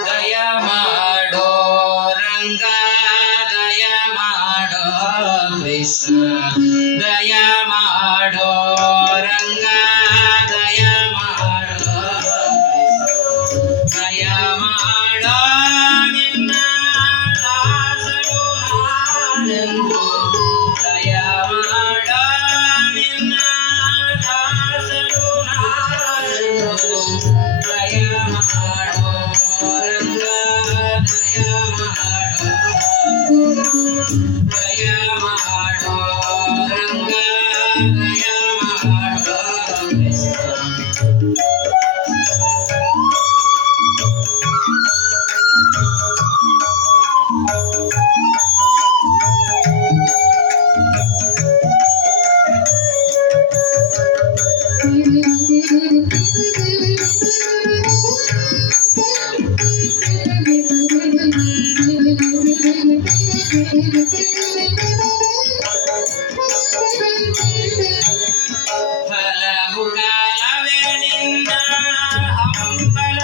ದಯ ಮಾಡೋ ರಂಗ ದಯ ಮಾಡೋ ಕೃಷ್ಣ ದಯ ಮಾಡೋ ರಂಗ ದಯ ಮಾಡೋ ದಯ ಮಾಡೋ ನಿನ್ನ ದಾಸರು ನಾನೆಂದು ದಯ ಮಾಡೋ ನಿನ್ನ ದಾಸರು ನಾನೆಂದು ದಯ ಮಾಡೋ ರಂಗ ದಯ ಮಾಡೋ ದಯ ಮಾಡೋ ರಂಗ ದಯ ಮಾಡೋ ಕೃಷ್ಣ ಹಲವು ಕಾಲವೇ ನಿನ್ನ ಹಂಬಲ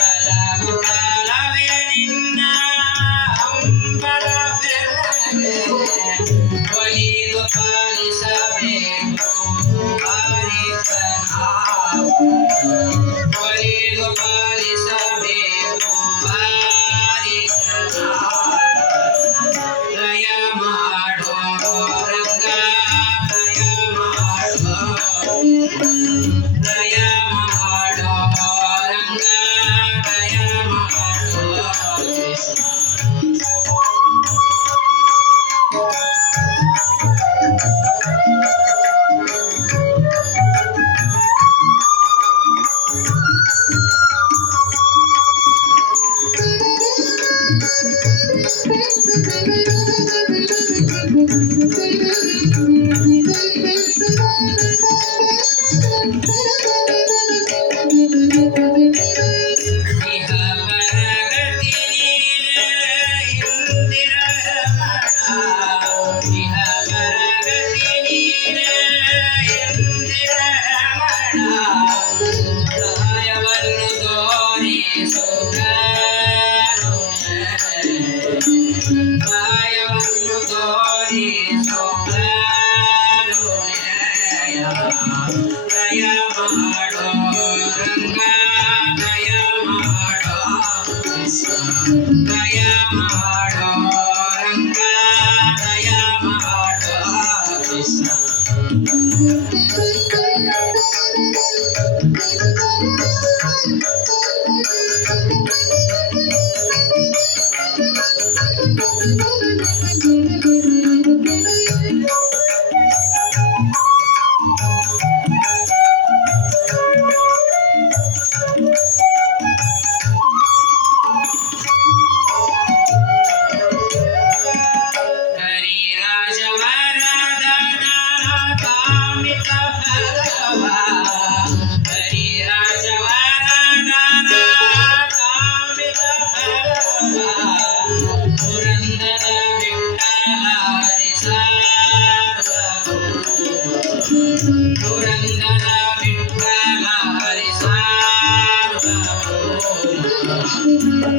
ಹಲವು ಕಾಲವೇ ನಿನ್ನ ಹಂಬಲ ಒಲಿದು ಪಾಲಿಸಬೇಕು ಒಲಿದು ಪಾಲಿಸಬೇಕು ದಯ ಮಾಡೋ ರಂಗ ದಯ ಮಾಡೋ ದಯ ಮಾಡೋ ರಂಗ ದಯ ಮಾಡೋ ಕೃಷ್ಣ ದಯ ಮಾಡೋ ರಂಗ ದಯ ಮಾಡೋ ದಯ ಮಾಡೋ ರಂಗ ದಯ ಮಾಡೋ ಕೃಷ್ಣ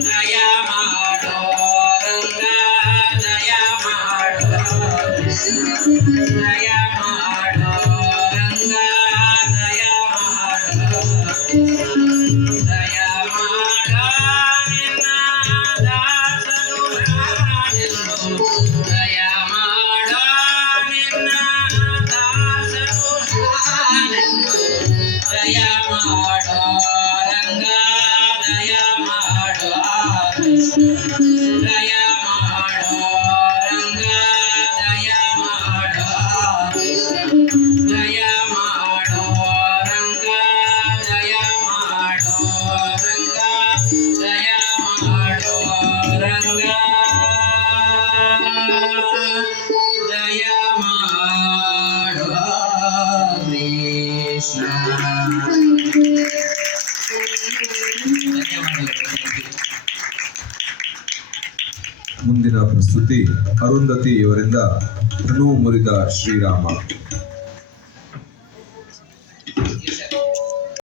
ದಯ ಮಾಡೋ ರಂಗ ದಯ ಮಾಡೋ ದಯ ಮಾಡೋ ರಂಗ ದಯ ಮಾಡೋ ದಯ ಮಾಡೋ ನಿನ್ನ ದಾಸರು ನಾನೆಂದು ದಯ ಮಾಡೋ ನಿನ್ನ ದಾಸರು ನಾನೆಂದು ದಯ ಮಾಡೋ ರಂಗ ದಯ ಮಾಡೋ ದಯ ಮಾಡೋ ರಂಗ ದಯ ಮಾಡೋ ದಯ ಮಾಡೋ ರಂಗ ದಯ ಮಾಡೋ ರಂಗ ದಯ ಮಾಡೋ ರಂಗ ದಯ ಮಾಡೋ ಕೃಷ್ಣ. ಮುಂದಿನ ಪ್ರಸ್ತುತಿ ಅರುಂಧತಿ ಇವರಿಂದ ಧನು ಮುರಿದ ಶ್ರೀರಾಮ.